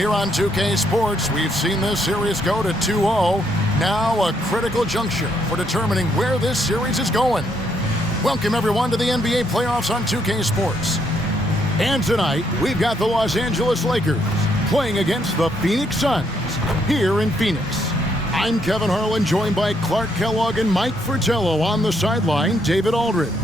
here on 2K Sports. We've seen this series go to 2-0. Now a critical juncture for determining where this series is going. Welcome, everyone, to the NBA playoffs on 2K Sports. And tonight, we've got the Los Angeles Lakers playing against the Phoenix Suns here in Phoenix. I'm Kevin Harlan, joined by Clark Kellogg and Mike Fratello. On the sideline, David Aldridge.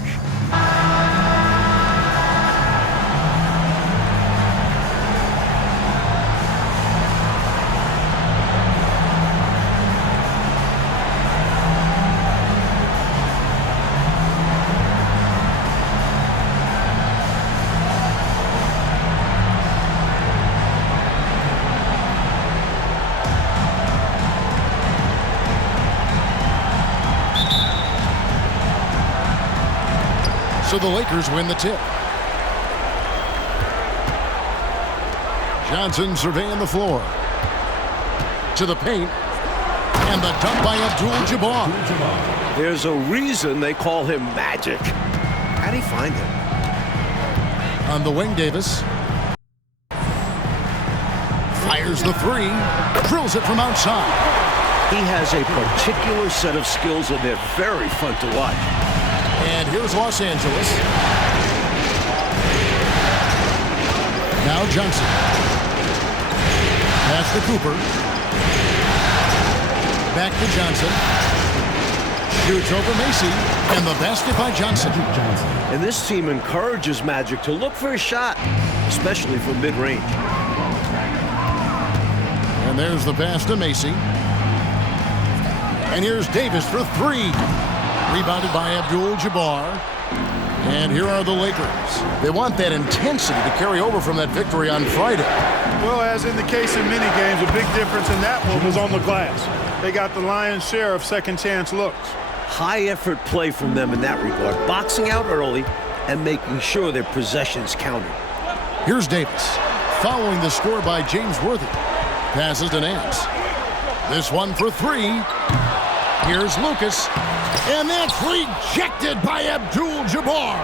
So the Lakers win the tip. Johnson surveying the floor. To the paint. And the dunk by Abdul-Jabbar. There's a reason they call him Magic. How'd he find him? On the wing, Davis. Fires the three. Drills it from outside. He has a particular set of skills, and they're very fun to watch. And here's Los Angeles. Now Johnson. Pass to Cooper. Back to Johnson. Shoots over Macy. And the basket by Johnson. And this team encourages Magic to look for a shot, especially from mid-range. And there's the pass to Macy. And here's Davis for three. Rebounded by Abdul-Jabbar. And here are the Lakers. They want that intensity to carry over from that victory on Friday. Well, as in the case in many games, a big difference in that one was on the glass. They got the lion's share of second chance looks. High-effort play from them in that regard, boxing out early and making sure their possessions counted. Here's Davis, following the score by James Worthy. Passes to Nance. This one for three. Here's Lucas. And that's rejected by Abdul-Jabbar.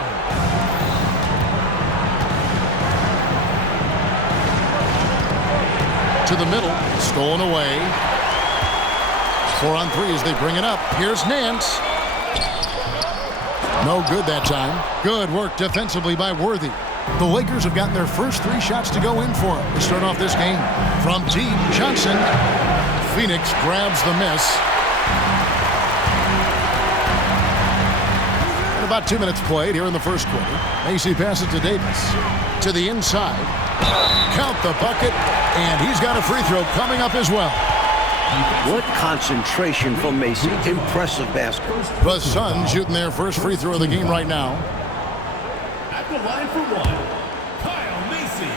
To the middle, stolen away. 4 on 3 as they bring it up. Here's Nance. No good that time. Good work defensively by Worthy. The Lakers have gotten their first 3 shots to go in for them to start off this game. From deep, Johnson. Phoenix grabs the miss. About 2 minutes played here in the first quarter. Macy passes to Davis. To the inside. Count the bucket. And he's got a free throw coming up as well. What concentration from Macy. Impressive basket. The Suns shooting their first free throw of the game right now. At the line for one, Kyle Macy.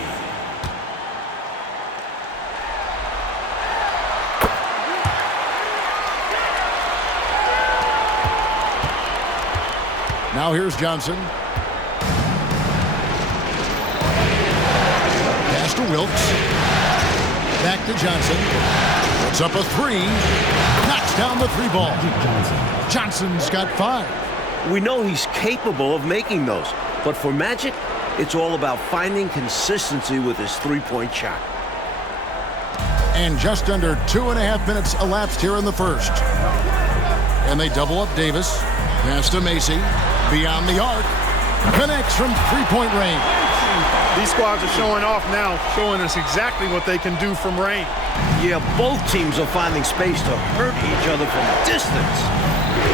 Now here's Johnson. Pass to Wilkes. Back to Johnson. Puts up a three. Knocks down the 3 ball. Johnson's got 5. We know he's capable of making those. But for Magic, it's all about finding consistency with his 3-point shot. And just under 2.5 minutes elapsed here in the first. And they double up Davis. Pass to Macy. Beyond the arc. Connects from 3-point range. These squads are showing off now, showing us exactly what they can do from range. Yeah, both teams are finding space to hurt each other from distance.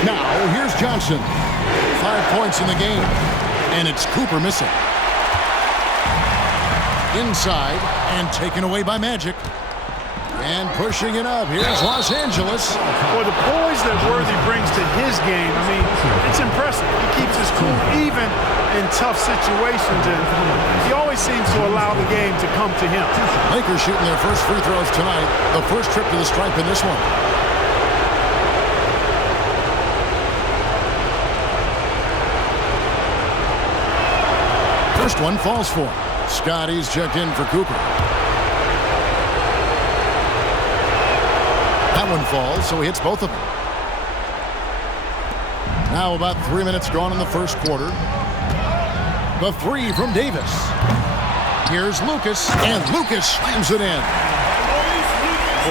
Now, here's Johnson. 5 points in the game. And it's Cooper missing. Inside and taken away by Magic. And pushing it up. Here's Los Angeles. Well, the poise that Worthy brings to his game, I mean, it's impressive. He keeps his cool even in tough situations, and he always seems to allow the game to come to him. Lakers shooting their first free throws tonight. The first trip to the stripe in this one. First one falls for him. Scotty's checked in for Cooper. That one falls, so he hits both of them. Now about 3 minutes gone in the first quarter. The three from Davis. Here's Lucas, and Lucas slams it in.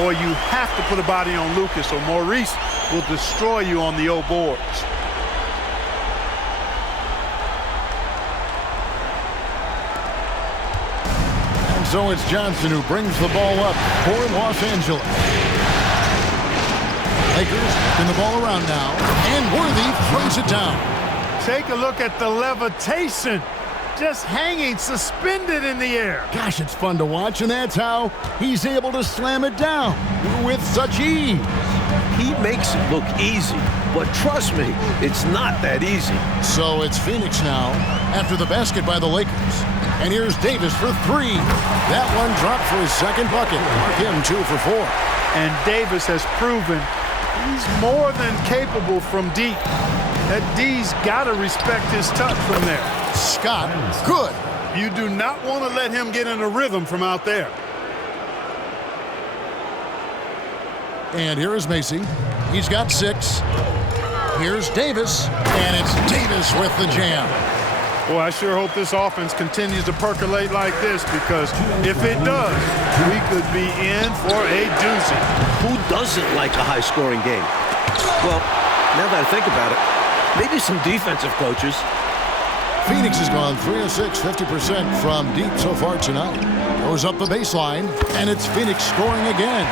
Boy, you have to put a body on Lucas or Maurice will destroy you on the O boards. And so it's Johnson who brings the ball up for Los Angeles. Lakers spin the ball around now, and Worthy throws it down. Take a look at the levitation. Just hanging, suspended in the air. Gosh, it's fun to watch, and that's how he's able to slam it down with such ease. He makes it look easy, but trust me, it's not that easy. So it's Phoenix now after the basket by the Lakers. And here's Davis for three. That one dropped for his second bucket. Mark him 2 for 4. And Davis has proven he's more than capable from deep. That D's got to respect his touch from there. Scott, good. You do not want to let him get in a rhythm from out there. And here is Macy. He's got 6. Here's Davis, and it's Davis with the jam. Boy, I sure hope this offense continues to percolate like this, because if it does, we could be in for a doozy. Who doesn't like a high-scoring game? Well, now that I think about it, maybe some defensive coaches. Phoenix has gone 3 of 6, 50% from deep so far tonight. Goes up the baseline, and it's Phoenix scoring again.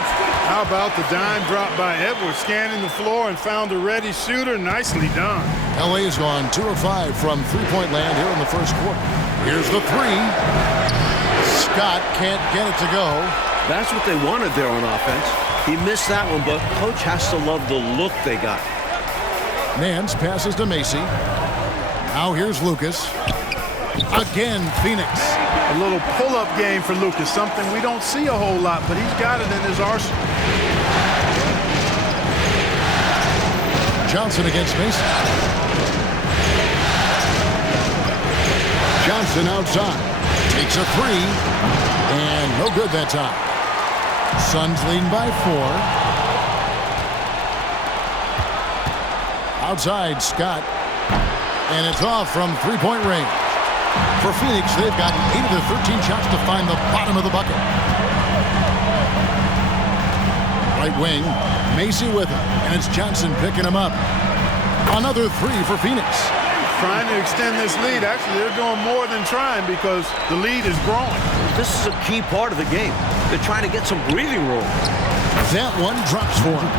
How about the dime drop by Edwards, scanning the floor and found a ready shooter? Nicely done. LA has gone 2 of 5 from three-point land here in the first quarter. Here's the 3. Scott can't get it to go. That's what they wanted there on offense. He missed that one, but coach has to love the look they got. Nance passes to Macy. Now here's Lucas. Again, Phoenix. A little pull-up game for Lucas, something we don't see a whole lot, but he's got it in his arsenal. Johnson against Macy. Johnson outside. Takes a 3. And no good that time. Suns leading by 4. Outside, Scott. And it's off from three-point range. For Phoenix, they've got 8 of their 13 shots to find the bottom of the bucket. Right wing, Macy with him, and it's Johnson picking him up. Another 3 for Phoenix. Trying to extend this lead. Actually, they're doing more than trying, because the lead is growing. This is a key part of the game. They're trying to get some breathing room. That one drops for him.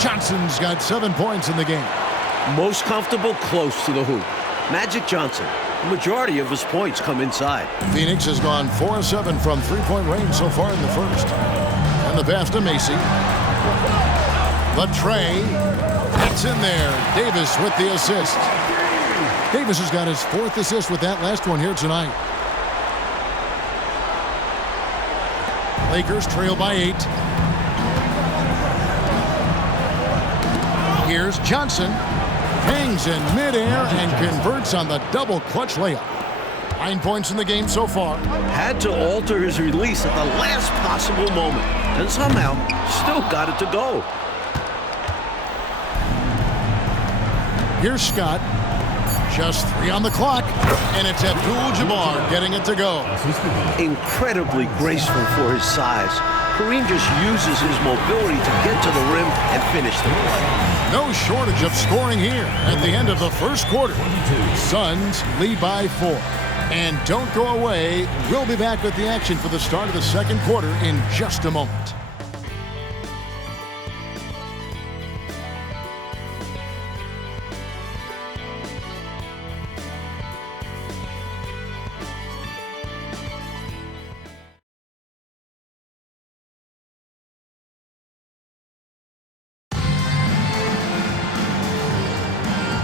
Johnson's got 7 points in the game. Most comfortable close to the hoop. Magic Johnson. The majority of his points come inside. Phoenix has gone 4 of 7 from three-point range so far in the first. And the pass to Macy. The tray. It's in there. Davis with the assist. Davis has got his 4th assist with that last one here tonight. Lakers trail by 8. Here's Johnson. Hangs in midair and converts on the double clutch layup. 9 points in the game so far. Had to alter his release at the last possible moment, and somehow still got it to go. Here's Scott. Just 3 on the clock, and it's Abdul-Jabbar getting it to go. Incredibly graceful for his size. Kareem just uses his mobility to get to the rim and finish the play. No shortage of scoring here at the end of the first quarter. Suns lead by 4. And don't go away. We'll be back with the action for the start of the second quarter in just a moment.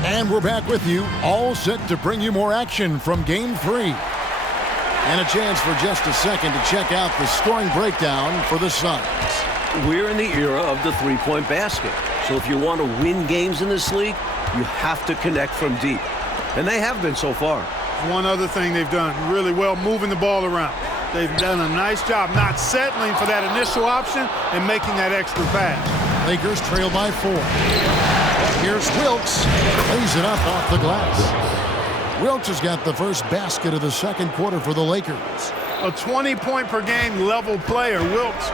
And we're back with you, all set to bring you more action from Game 3. And a chance for just a second to check out the scoring breakdown for the Suns. We're in the era of the three-point basket. So if you want to win games in this league, you have to connect from deep. And they have been so far. One other thing they've done really well, moving the ball around. They've done a nice job not settling for that initial option and making that extra pass. Lakers trail by 4. Here's Wilkes. Lays it up off the glass. Wilkes has got the first basket of the second quarter for the Lakers. A 20-point-per-game level player. Wilkes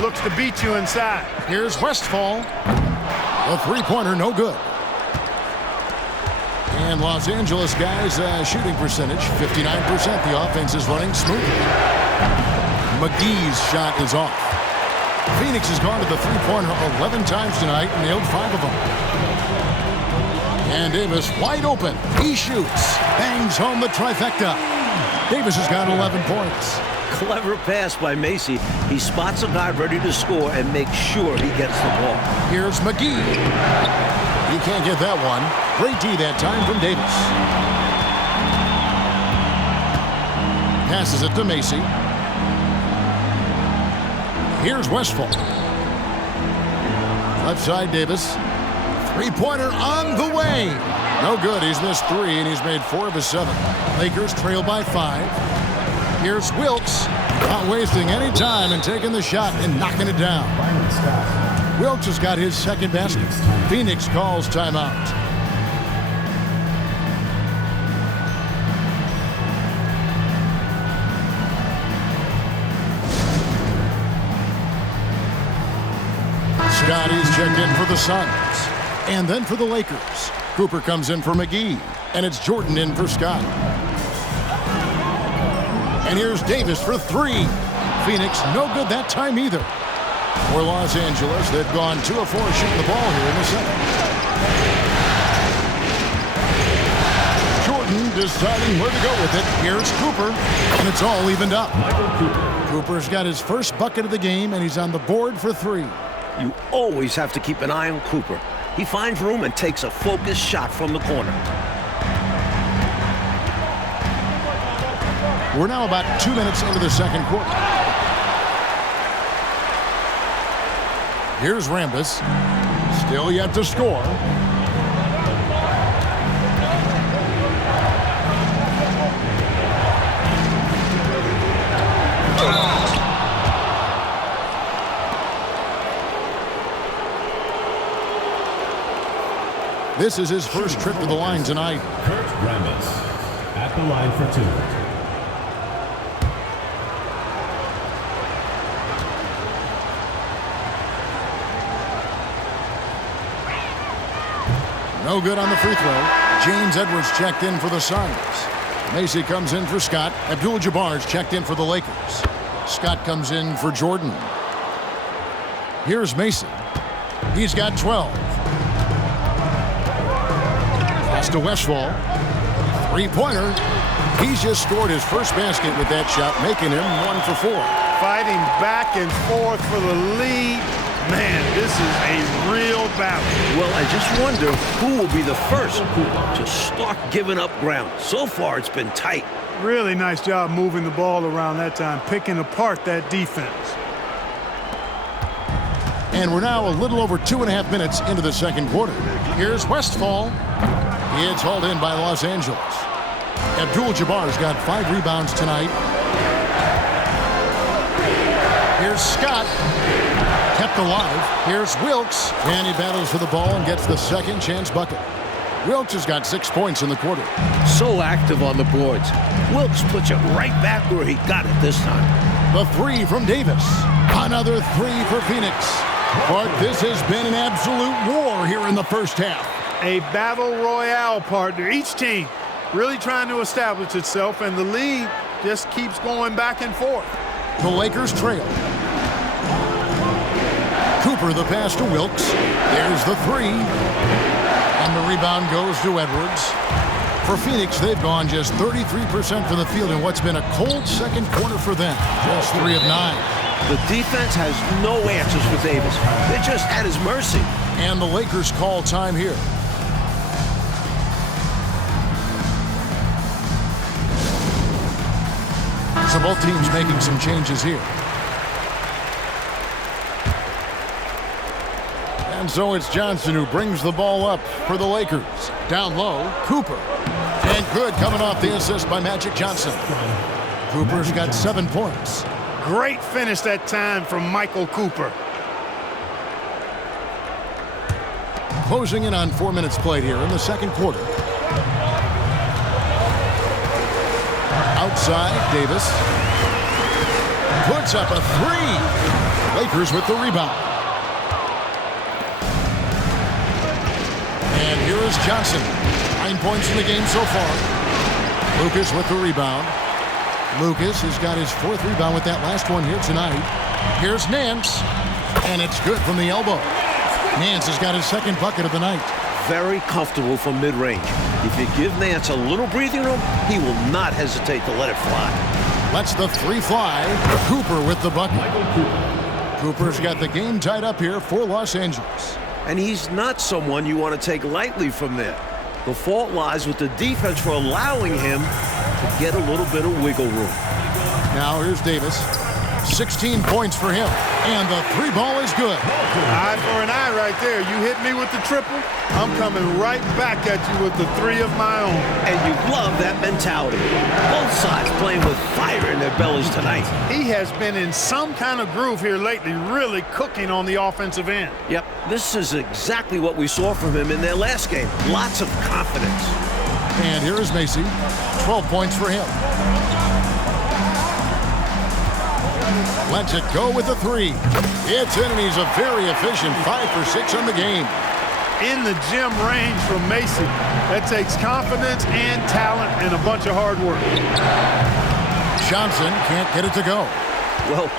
looks to beat you inside. Here's Westphal. A three-pointer, no good. And Los Angeles guys' shooting percentage, 59%. The offense is running smoothly. McGee's shot is off. Phoenix has gone to the three-pointer 11 times tonight and nailed 5 of them. And Davis wide open. He shoots. Bangs home the trifecta. Davis has got 11 points. Clever pass by Macy. He spots a guy ready to score and makes sure he gets the ball. Here's McGee. He can't get that one. Great D that time from Davis. Passes it to Macy. Here's Westphal. Left side Davis. Three-pointer on the way. No good. He's missed 3 and he's made 4 of his 7. Lakers trail by 5. Here's Wilkes. Not wasting any time and taking the shot and knocking it down. Wilkes has got his second basket. Phoenix calls timeout. Scotty's checked in for the Suns. And then for the Lakers. Cooper comes in for McGee. And it's Jordan in for Scott. And here's Davis for 3. Phoenix no good that time either. For Los Angeles, they've gone 2 of 4 shooting the ball here in the second. Jordan deciding where to go with it. Here's Cooper, and it's all evened up. Cooper's got his first bucket of the game, and he's on the board for 3. You always have to keep an eye on Cooper. He finds room and takes a focused shot from the corner. We're now about 2 minutes into the second quarter. Here's Rambis. Still yet to score. This is his first trip to the line tonight. Kurt Rambis at the line for 2. No good on the free throw. James Edwards checked in for the Suns. Macy comes in for Scott. Abdul-Jabbar's checked in for the Lakers. Scott comes in for Jordan. Here's Macy. He's got 12. Pass to Westphal. Three-pointer. He's just scored his first basket with that shot, making him 1 for 4. Fighting back and forth for the lead. Man, this is a real battle. Well, I just wonder who will be the first to start giving up ground. So far, it's been tight. Really nice job moving the ball around that time, picking apart that defense. And we're now a little over 2.5 minutes into the second quarter. Here's Westphal. It's hauled in by Los Angeles. Abdul-Jabbar's got 5 rebounds tonight. Here's Scott. Kept alive. Here's Wilkes. And he battles for the ball and gets the second chance bucket. Wilkes has got 6 points in the quarter. So active on the boards. Wilkes puts it right back where he got it this time. The 3 from Davis. Another 3 for Phoenix. But this has been an absolute war here in the first half. A battle royale, partner. Each team really trying to establish itself, and the lead just keeps going back and forth. The Lakers trail. Cooper the pass to Wilkes. There's the 3. And the rebound goes to Edwards. For Phoenix, they've gone just 33% from the field in what's been a cold second quarter for them. Just 3 of 9. The defense has no answers for Davis. They're just at his mercy. And the Lakers call time here. So both teams making some changes here. And so it's Johnson who brings the ball up for the Lakers. Down low, Cooper. And good coming off the assist by Magic Johnson. Cooper's got 7 points. Great finish that time from Michael Cooper. Closing in on 4 minutes played here in the second quarter. Outside, Davis. puts up a three. Lakers with the rebound. And here is Johnson. 9 points in the game so far. Lucas with the rebound. Lucas has got his 4th rebound with that last one here tonight. Here's Nance. And it's good from the elbow. Nance has got his 2nd bucket of the night. Very comfortable from mid-range. If you give Nance a little breathing room, he will not hesitate to let it fly. Lets the 3 fly. Cooper with the bucket. Cooper's got the game tied up here for Los Angeles. And he's not someone you want to take lightly from there. The fault lies with the defense for allowing him to get a little bit of wiggle room. Now here's Davis. 16 points for him. And the 3 ball is good. Eye for an eye right there. You hit me with the triple, I'm coming right back at you with the 3 of my own. And you love that mentality. Both sides playing with fire in their bellies tonight. He has been in some kind of groove here lately, really cooking on the offensive end. Yep, this is exactly what we saw from him in their last game. Lots of confidence. And here is Macy. 12 points for him. Lets it go with a 3. It's in, and he's a very efficient 5 for 6 on the game. In the gym range from Macy. That takes confidence and talent and a bunch of hard work. Johnson can't get it to go. Well,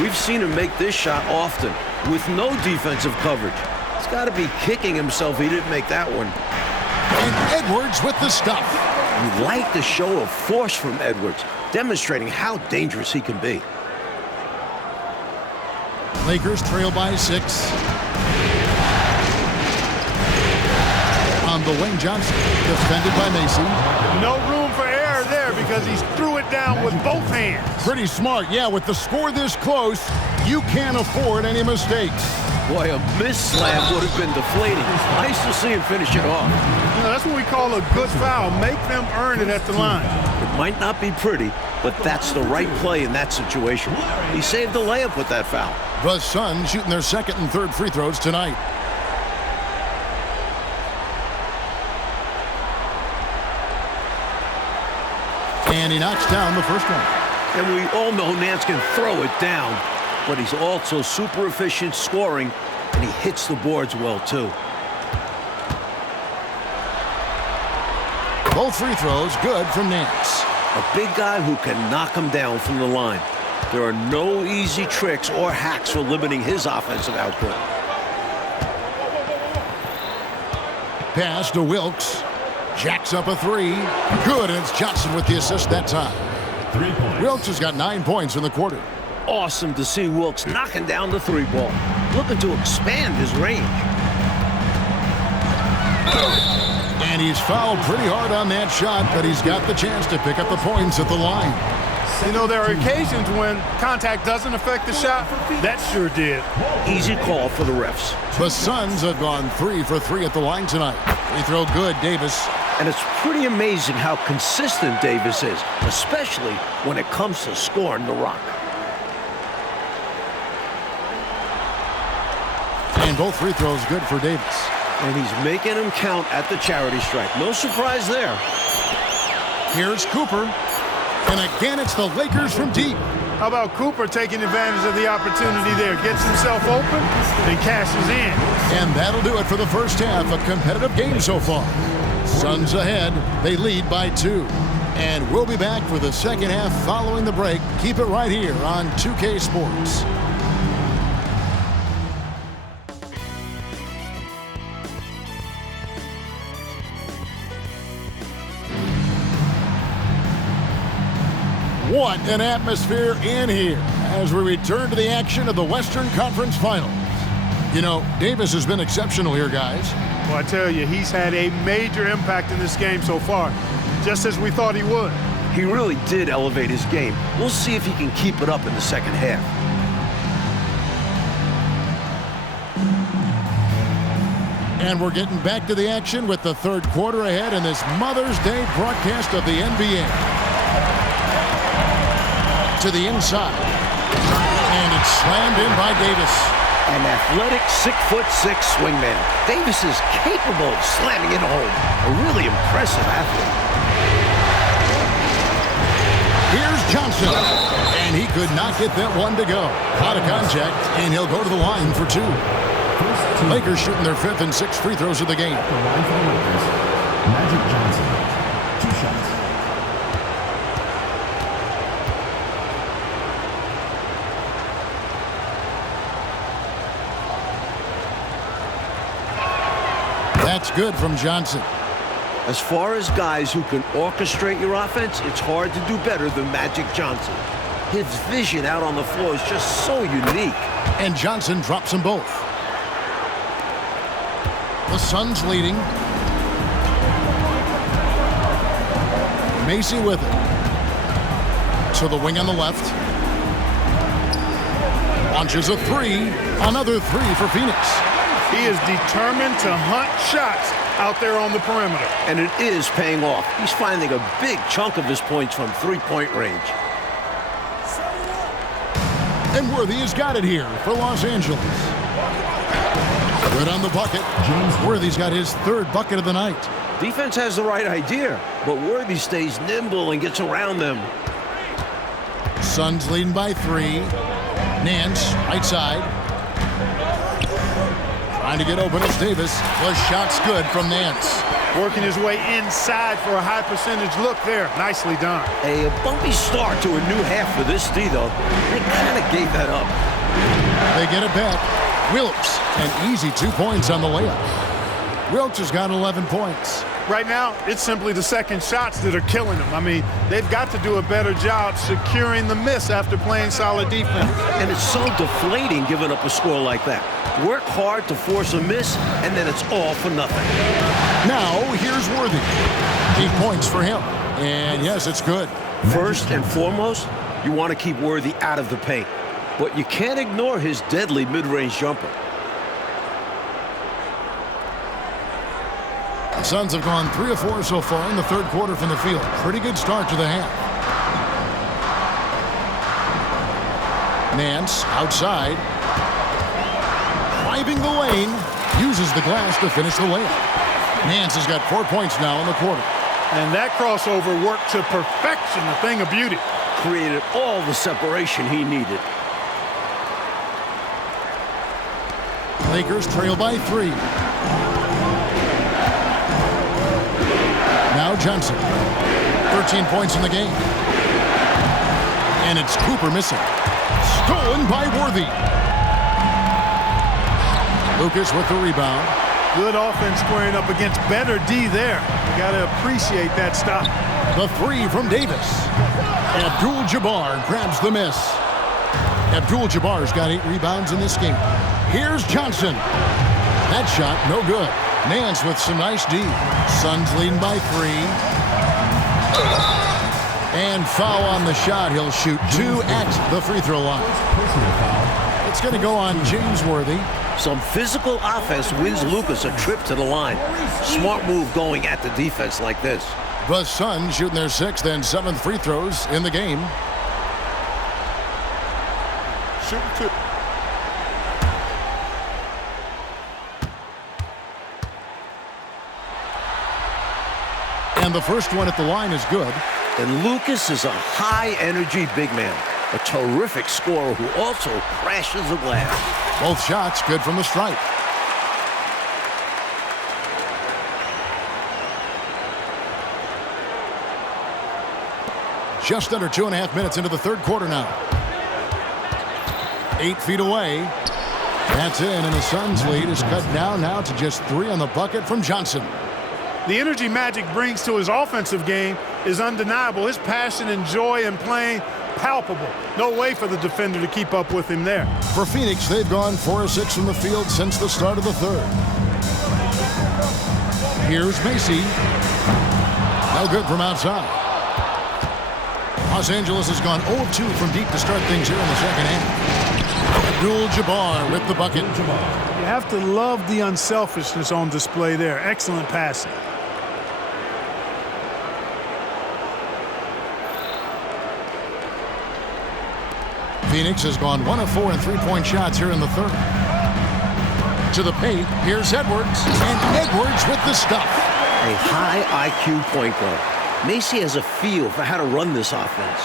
we've seen him make this shot often with no defensive coverage. He's got to be kicking himself he didn't make that one. And Edwards with the stuff. You like the show of force from Edwards, demonstrating how dangerous he can be. Lakers trail by 6. On the wing, Johnson, defended by Macy. No room for error there because he threw it down with both hands. Pretty smart, yeah. With the score this close, you can't afford any mistakes. Boy, a miss slam would have been deflating. Nice to see him finish it off. You know, that's what we call a good foul. Make them earn it at the line. It might not be pretty, but that's the right play in that situation. He saved the layup with that foul. The Suns shooting their 2nd and 3rd free throws tonight. And he knocks down the first one. And we all know Nance can throw it down, but he's also super efficient scoring, and he hits the boards well, too. Both free throws good from Nance. A big guy who can knock him down from the line. There are no easy tricks or hacks for limiting his offensive output. Pass to Wilkes. Jacks up a 3. Good, and it's Johnson with the assist that time. 3 points. Wilkes has got 9 points in the quarter. Awesome to see Wilkes knocking down the 3 ball, looking to expand his range. And he's fouled pretty hard on that shot, but he's got the chance to pick up the points at the line. You know, there are occasions when contact doesn't affect the shot. That sure did. Easy call for the refs. The Suns have gone 3 for 3 at the line tonight. Free throw good, Davis. And it's pretty amazing how consistent Davis is, especially when it comes to scoring the rock. And both free throws good for Davis. And he's making them count at the charity stripe. No surprise there. Here's Cooper. And again, it's the Lakers from deep. How about Cooper taking advantage of the opportunity there? Gets himself open and cashes in. And that'll do it for the first half. A competitive game so far. Suns ahead. They lead by 2. And we'll be back for the second half following the break. Keep it right here on 2K Sports. What an atmosphere in here as we return to the action of the Western Conference Finals. You know, Davis has been exceptional here, guys. Well, I tell you, he's had a major impact in this game so far, just as we thought he would. He really did elevate his game. We'll see if he can keep it up in the second half. And we're getting back to the action with the third quarter ahead in this Mother's Day broadcast of the NBA. To the inside. And it's slammed in by Davis. An athletic 6'6" swingman. Davis is capable of slamming it home. A really impressive athlete. Here's Johnson. And And he could not get that one to go. Out of contact, and he'll go to the line for 2. Lakers shooting their 5th and 6th free throws of the game. At the line for the Lakers, Magic Johnson. 2 shots. That's good from Johnson. As far as guys who can orchestrate your offense, it's hard to do better than Magic Johnson. His vision out on the floor is just so unique. And Johnson drops them both. The Suns leading. Macy with it. To the wing on the left. Launches a 3. Another 3 for Phoenix. He is determined to hunt shots out there on the perimeter. And it is paying off. He's finding a big chunk of his points from three-point range. And Worthy has got it here for Los Angeles. Good on the bucket. Worthy's got his 3rd bucket of the night. Defense has the right idea, but Worthy stays nimble and gets around them. Suns leading by 3. Nance, right side. Trying to get open. It's Davis. The shot's good from Nance. Working his way inside for a high percentage look there. Nicely done. A bumpy start to a new half for this D, though. They kind of gave that up. They get it back. Wilkes, an easy 2 points on the layup. Wilkes has got 11 points. Right now, it's simply the second shots that are killing them. I mean, they've got to do a better job securing the miss after playing solid defense. And it's so deflating giving up a score like that. Work hard to force a miss, and then it's all for nothing. Now, here's Worthy. 8 points for him. And yes, it's good. First and foremost, you want to keep Worthy out of the paint. But you can't ignore his deadly mid-range jumper. The Suns have gone 3 of 4 so far in the 3rd quarter from the field. Pretty good start to the half. Nance outside. Driving the lane. Uses the glass to finish the layup. Nance has got 4 points now in the quarter. And that crossover worked to perfection, a thing of beauty. Created all the separation he needed. Lakers trail by 3. Now Johnson. 13 points in the game. And it's Cooper missing. Stolen by Worthy. Lucas with the rebound. Good offense squaring up against better D there. You got to appreciate that stop. The 3 from Davis. Abdul-Jabbar grabs the miss. Abdul-Jabbar's got 8 rebounds in this game. Here's Johnson. That shot, no good. Nance with some nice D. Suns leading by 3. And foul on the shot. He'll shoot 2 at the free throw line. It's going to go on James Worthy. Some physical offense wins Lucas a trip to the line. Smart move going at the defense like this. The Suns shooting their 6th and 7th free throws in the game. Shooting 2. And the first one at the line is good. And Lucas is a high-energy big man. A terrific scorer who also crashes the glass. Both shots good from the stripe. Just under 2.5 minutes into the 3rd quarter now. 8 feet away. That's in, and the Suns' lead is cut down now to just 3 on the bucket from Johnson. The energy Magic brings to his offensive game is undeniable. His passion and joy in playing, palpable. No way for the defender to keep up with him there. For Phoenix, they've gone 4 of 6 from the field since the start of the 3rd. Here's Macy. No good from outside. Los Angeles has gone 0 of 2 from deep to start things here in the 2nd half. Abdul-Jabbar with the bucket. You have to love the unselfishness on display there. Excellent passing. Phoenix has gone 1 of 4 in 3-point shots here in the 3rd. To the paint, here's Edwards. And Edwards with the stuff. A high IQ point guard. Macy has a feel for how to run this offense.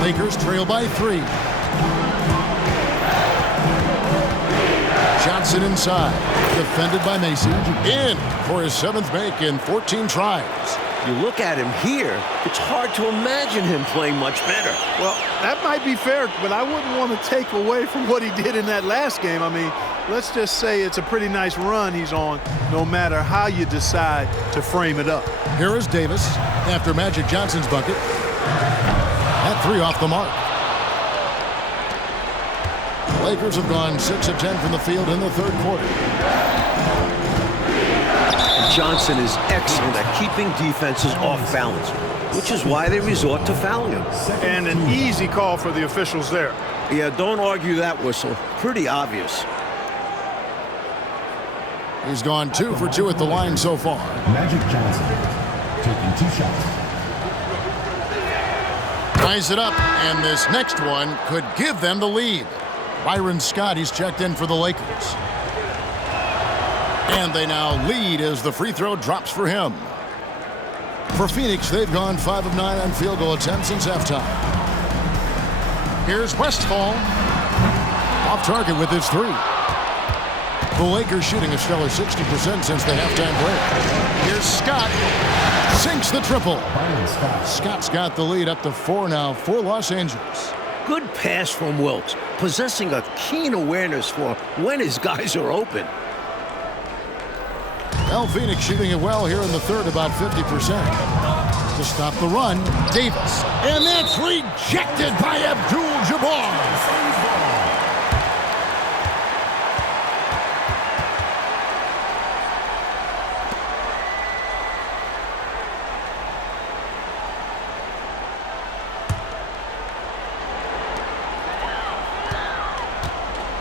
Lakers trail by 3. Johnson inside. Defended by Macy. In for his 7th make in 14 tries. You look at him here, it's hard to imagine him playing much better. Well, that might be fair, but I wouldn't want to take away from what he did in that last game. I mean, let's just say it's a pretty nice run he's on, no matter how you decide to frame it up. Here is Davis after Magic Johnson's bucket. That 3 off the mark. The Lakers have gone 6 of 10 from the field in the 3rd quarter. Johnson is excellent at keeping defenses off balance, which is why they resort to fouling him. And an easy call for the officials there. Yeah, don't argue that whistle. Pretty obvious. He's gone 2 for 2 at the line so far. Magic Johnson taking 2 shots. Ties it up, and this next one could give them the lead. Byron Scott, he's checked in for the Lakers. And they now lead as the free throw drops for him. For Phoenix, they've gone 5 of 9 on field goal attempts since halftime. Here's Westphal. Off target with his 3. The Lakers shooting a stellar 60% since the halftime break. Here's Scott. Sinks the triple. Scott's got the lead up to 4 now for Los Angeles. Good pass from Wilkes, possessing a keen awareness for when his guys are open. Well, Phoenix shooting it well here in the 3rd, about 50%. To stop the run, Davis. And that's rejected by Abdul-Jabbar.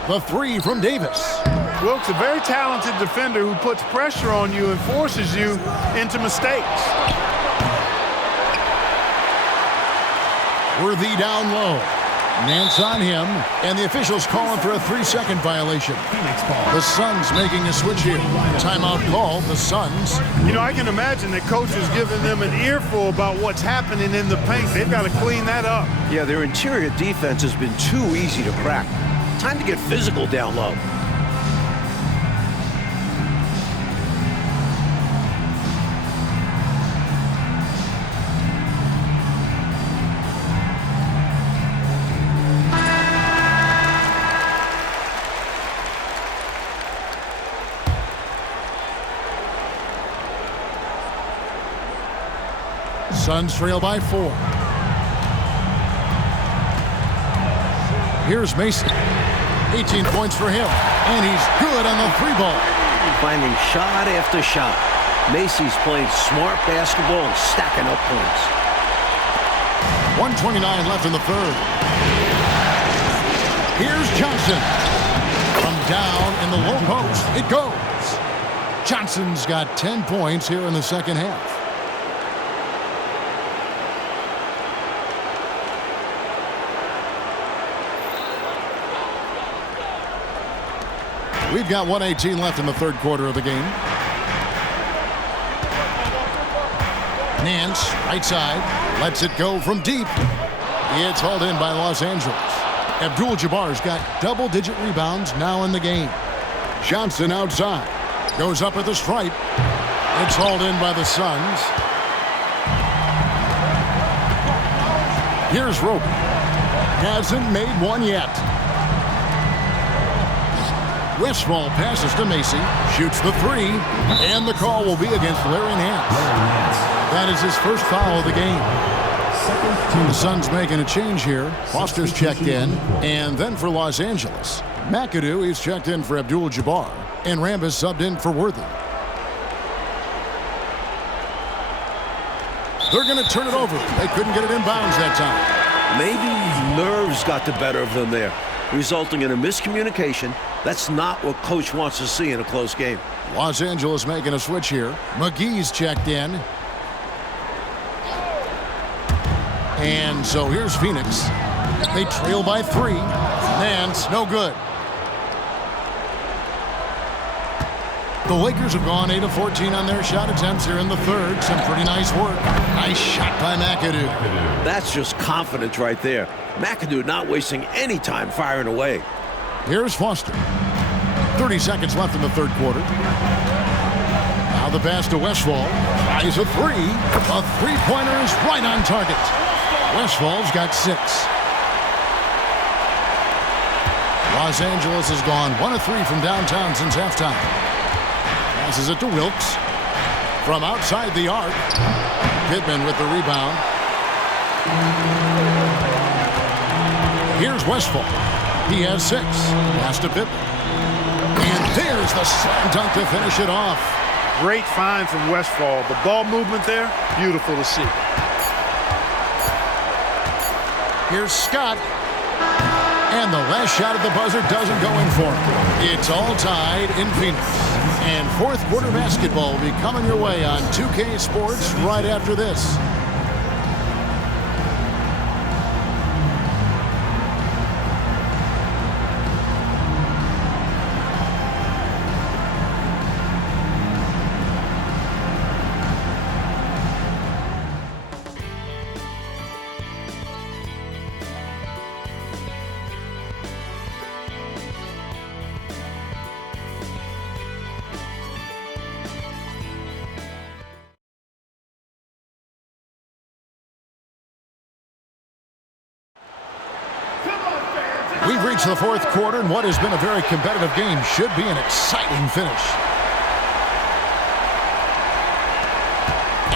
The 3 from Davis. Wilkes, a very talented defender who puts pressure on you and forces you into mistakes. Worthy down low. Nance on him, and the officials calling for a 3-second violation. The Suns making a switch here. Timeout called, the Suns. You know, I can imagine that coach is giving them an earful about what's happening in the paint. They've got to clean that up. Yeah, their interior defense has been too easy to crack. Time to get physical down low. Suns trail by 4. Here's Mason. 18 points for him, and he's good on the 3-ball. Finding shot after shot. Macy's playing smart basketball and stacking up points. 1:29 left in the 3rd. Here's Johnson. From down in the low post, it goes. Johnson's got 10 points here in the 2nd half. We've got 1:18 left in the 3rd quarter of the game. Nance, right side, lets it go from deep. It's hauled in by Los Angeles. Abdul-Jabbar's got double-digit rebounds now in the game. Johnson outside, goes up at the stripe. It's hauled in by the Suns. Here's Roby. Hasn't made one yet. Westphal passes to Macy, shoots the 3, and the call will be against Larry Nance. That is his first foul of the game. The Suns making a change here. Foster's checked in, and then for Los Angeles, McAdoo is checked in for Abdul-Jabbar, and Rambis subbed in for Worthy. They're going to turn it over. They couldn't get it in bounds that time. Maybe nerves got the better of them there, resulting in a miscommunication. That's not what coach wants to see in a close game. Los Angeles making a switch here. McGee's checked in. And so here's Phoenix. They trail by 3. Nance, no good. The Lakers have gone 8 of 14 on their shot attempts here in the third. Some pretty nice work. Nice shot by McAdoo. That's just confidence right there. McAdoo not wasting any time firing away. Here's Foster. 30 seconds left in the third quarter. Now the pass to Westfall. Tries a three. A three-pointer is right on target. Westfall's got 6. Los Angeles has gone 1 of 3 from downtown since halftime. Passes it to Wilkes. From outside the arc. Pittman with the rebound. Here's Westfall. He has 6. Pass to Pittman. And there's the slam dunk to finish it off. Great find from Westfall. The ball movement there, beautiful to see. Here's Scott. And the last shot at the buzzer doesn't go in for him. It's all tied in Phoenix. And fourth quarter basketball will be coming your way on 2K Sports right after this. We've reached the fourth quarter, and what has been a very competitive game should be an exciting finish.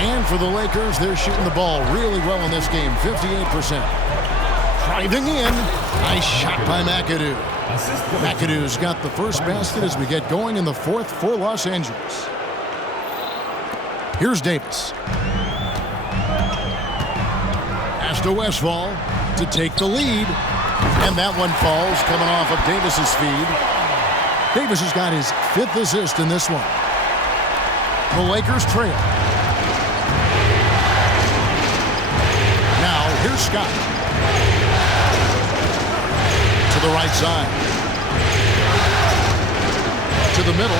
And for the Lakers, they're shooting the ball really well in this game, 58%. Driving in, nice shot by McAdoo. McAdoo's got the first basket as we get going in the fourth for Los Angeles. Here's Davis. Pass to Westfall to take the lead. And that one falls, coming off of Davis's feed. Davis has got his 5th assist in this one. The Lakers trail. Now, here's Scott. To the right side. To the middle.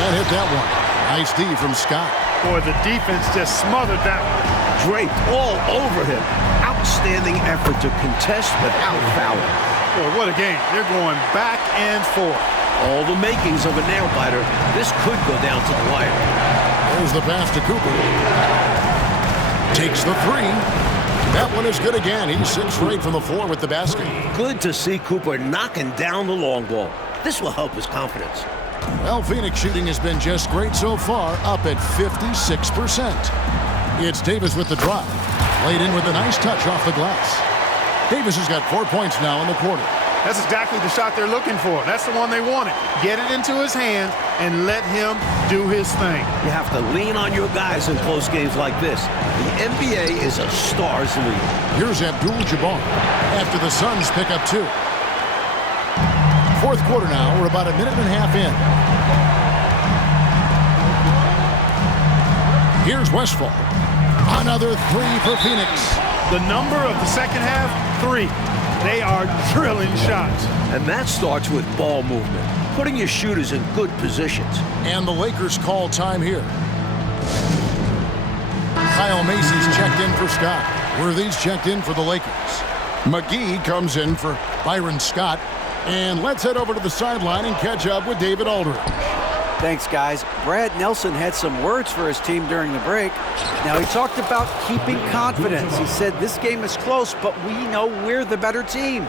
Can't hit that one. Nice D from Scott. Boy, the defense just smothered that one. Draped all over him. Outstanding effort to contest without fouling. Boy, what a game. They're going back and forth. All the makings of a nail-biter. This could go down to the wire. There's the pass to Cooper. Takes the three. That one is good again. He's 6 for 8 from the floor with the basket. Good to see Cooper knocking down the long ball. This will help his confidence. Well, Phoenix shooting has been just great so far, up at 56%. It's Davis with the drive. Laid in with a nice touch off the glass. Davis has got 4 points now in the quarter. That's exactly the shot they're looking for. That's the one they wanted. Get it into his hands and let him do his thing. You have to lean on your guys in close games like this. The NBA is a stars league. Here's Abdul-Jabbar after the Suns pick up 2. Fourth quarter now. We're about a minute and a half in. Here's Westfall. Another 3 for Phoenix. The number of the second half, 3. They are drilling shots. And that starts with ball movement, putting your shooters in good positions. And the Lakers call time here. Kyle Macy's checked in for Scott. Worthy's checked in for the Lakers. McGee comes in for Byron Scott. And let's head over to the sideline and catch up with David Aldridge. Thanks, guys. Brad Nelson had some words for his team during the break. Now, he talked about keeping confidence. He said this game is close, but we know we're the better team.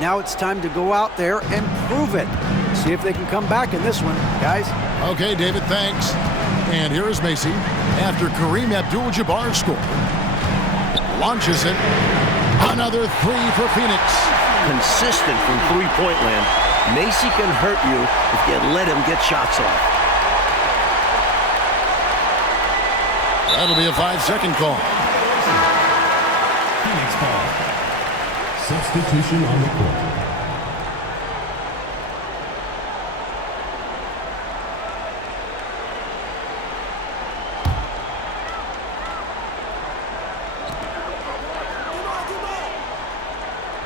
Now it's time to go out there and prove it. See if they can come back in this one, guys. Okay, David, thanks. And here is Macy after Kareem Abdul-Jabbar scored. Launches it. Another 3 for Phoenix. Consistent from three-point land. Macy can hurt you if you let him get shots off. That'll be a 5-second call. Phoenix ball. Substitution on the court.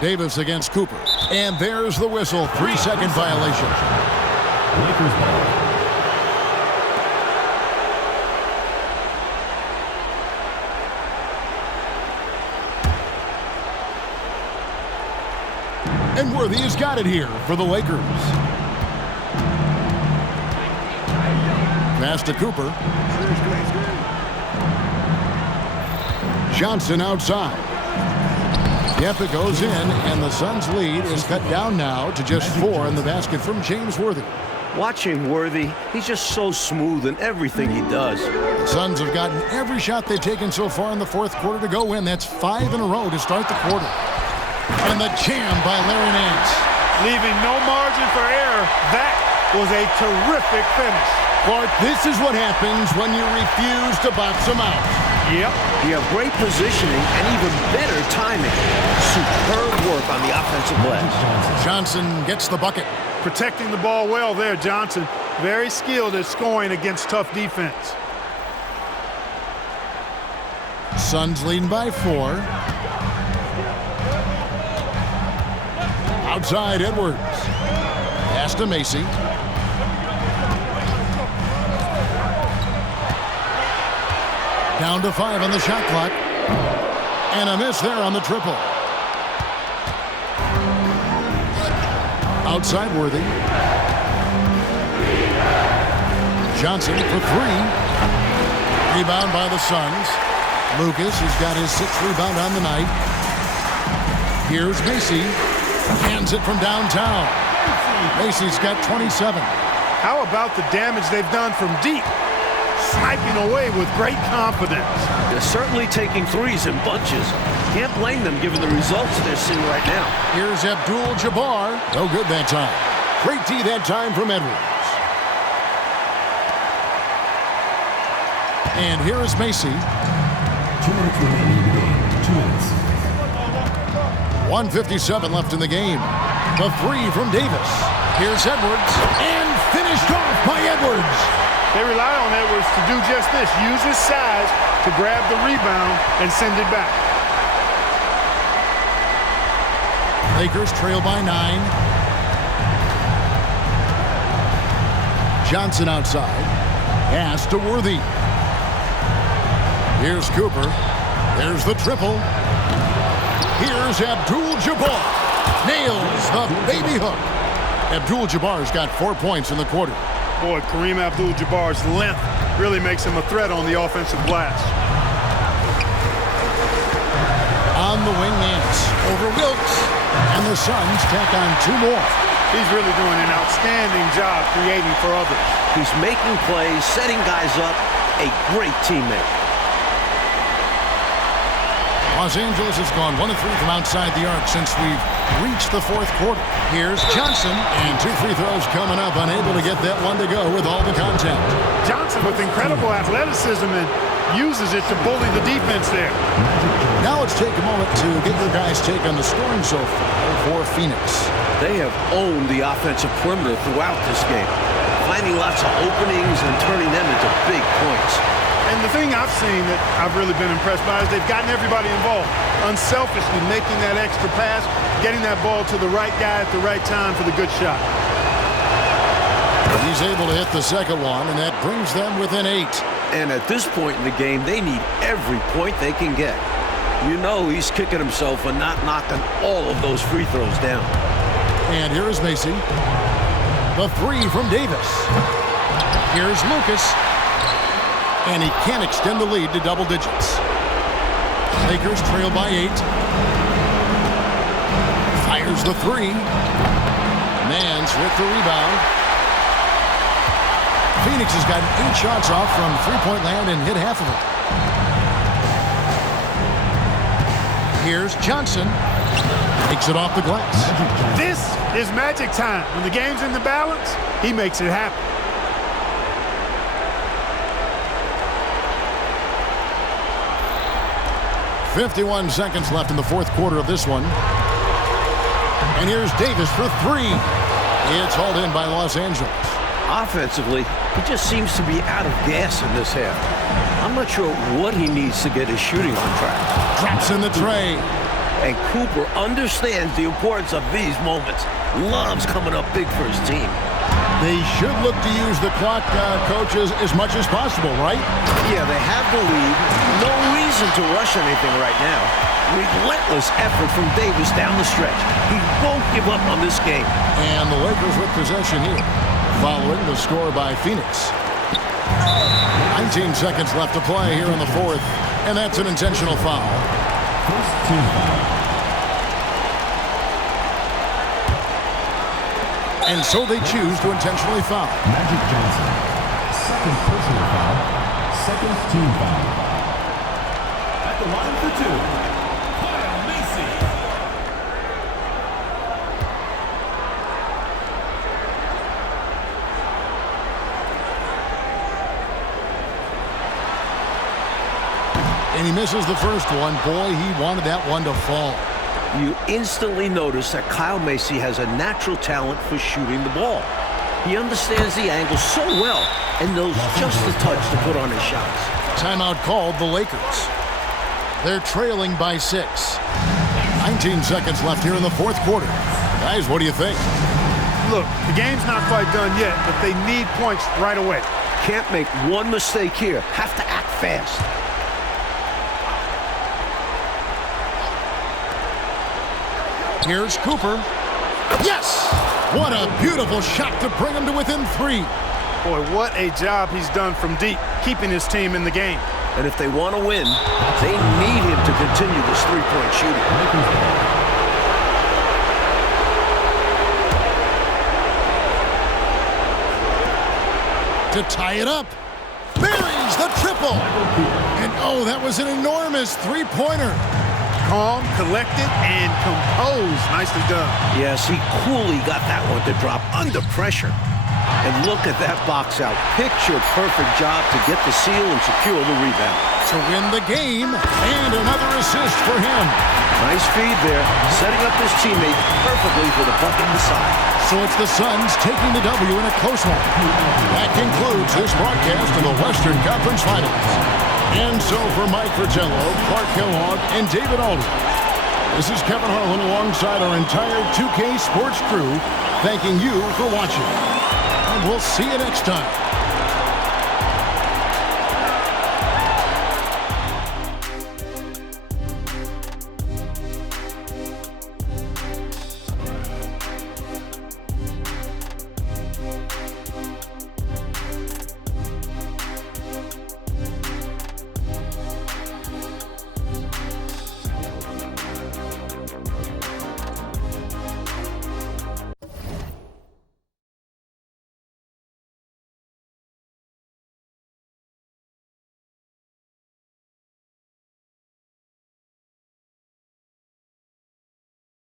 Davis against Cooper. And there's the whistle. 3-second violation. Lakers ball. And Worthy has got it here for the Lakers. Pass to Cooper. Johnson outside. Yep, it goes in, and the Suns' lead is cut down now to just 4 in the basket from James Worthy. Watching Worthy, he's just so smooth in everything he does. The Suns have gotten every shot they've taken so far in the fourth quarter to go in. That's 5 in a row to start the quarter. And the jam by Larry Nance. Leaving no margin for error. That was a terrific finish. Clark, this is what happens when you refuse to box them out. Yep. You have great positioning and even better timing. Superb work on the offensive glass. Johnson gets the bucket. Protecting the ball well there, Johnson. Very skilled at scoring against tough defense. Suns leading by 4. Outside Edwards. Pass to Macy. Down to 5 on the shot clock. And a miss there on the triple. Outside Worthy. Johnson for 3. Rebound by the Suns. Lucas has got his 6th rebound on the night. Here's Macy. Hands it from downtown. Macy's got 27. How about the damage they've done from deep? Sniping away with great confidence. They're certainly taking threes in bunches. Can't blame them given the results they're seeing right now. Here's Abdul-Jabbar. No good that time. Great D that time from Edwards. And here is Macy. 2 minutes remaining in the game. 2 minutes. 1:57 left in the game. The 3 from Davis. Here's Edwards. And finished off by Edwards. They rely on Edwards to do just this. Use his size to grab the rebound and send it back. Lakers trail by 9. Johnson outside. Pass to Worthy. Here's Cooper. There's the triple. Here's Abdul-Jabbar. Nails the baby hook. Abdul-Jabbar's got 4 points in the quarter. Boy, Kareem Abdul-Jabbar's length really makes him a threat on the offensive glass. On the wing, Nance. Over Wilkes. And the Suns tack on 2 more. He's really doing an outstanding job creating for others. He's making plays, setting guys up. A great teammate. Los Angeles has gone 1 of 3 from outside the arc since we've reached the fourth quarter. Here's Johnson, and 2 free throws coming up, unable to get that one to go with all the contact. Johnson with incredible athleticism and uses it to bully the defense there. Now let's take a moment to get your guys' take on the scoring so far for Phoenix. They have owned the offensive perimeter throughout this game, finding lots of openings and turning them into big points. And the thing I've seen that I've really been impressed by is they've gotten everybody involved. Unselfishly making that extra pass, getting that ball to the right guy at the right time for the good shot. He's able to hit the second one, and that brings them within 8. And at this point in the game, they need every point they can get. You know he's kicking himself for not knocking all of those free throws down. And here is Macy. The 3 from Davis. Here's Lucas. And he can't extend the lead to double digits. Lakers trail by 8. Fires the 3. Mans with the rebound. Phoenix has gotten 8 shots off from three-point land and hit half of it. Here's Johnson. Takes it off the glass. This is magic time. When the game's in the balance, he makes it happen. .51 seconds left in the fourth quarter of this one. And here's Davis for 3. It's hauled in by Los Angeles. Offensively, he just seems to be out of gas in this half. I'm not sure what he needs to get his shooting on track. Drops in the tray. And Cooper understands the importance of these moments. Loves coming up big for his team. They should look to use the clock, coaches, as much as possible, right? Yeah, they have the lead. No reason to rush anything right now. Relentless effort from Davis down the stretch. He won't give up on this game. And the Lakers with possession here, following the score by Phoenix. 19 seconds left to play here in the fourth, and that's an intentional foul. First team foul. And so they choose to intentionally foul. Magic Johnson. Second personal foul. Second team foul. At the line for two, Kyle Macy. And he misses the first one. Boy, he wanted that one to fall. You instantly notice that Kyle Macy has a natural talent for shooting the ball. He understands the angle so well and knows just the touch to put on his shots. Timeout called the Lakers. They're trailing by 6. 19 seconds left here in the fourth quarter. Guys, what do you think? Look, the game's not quite done yet, but they need points right away. Can't make one mistake here. Have to act fast. Here's Cooper. Yes! What a beautiful shot to bring him to within 3. Boy, what a job he's done from deep, keeping his team in the game. And if they want to win, they need him to continue this three-point shooting. To tie it up. Buries the triple. And oh, that was an enormous three-pointer. Calm, collected, and composed. Nicely done. Yes, he coolly got that one to drop under pressure. And look at that box out. Picture perfect job to get the seal and secure the rebound. To win the game, and another assist for him. Nice feed there, setting up his teammate perfectly for the bucket inside. So it's the Suns taking the W in a close one. That concludes this broadcast of the Western Conference Finals. And so for Mike Fratello, Clark Kellogg, and David Aldridge, this is Kevin Harlan alongside our entire 2K Sports crew, thanking you for watching. And we'll see you next time.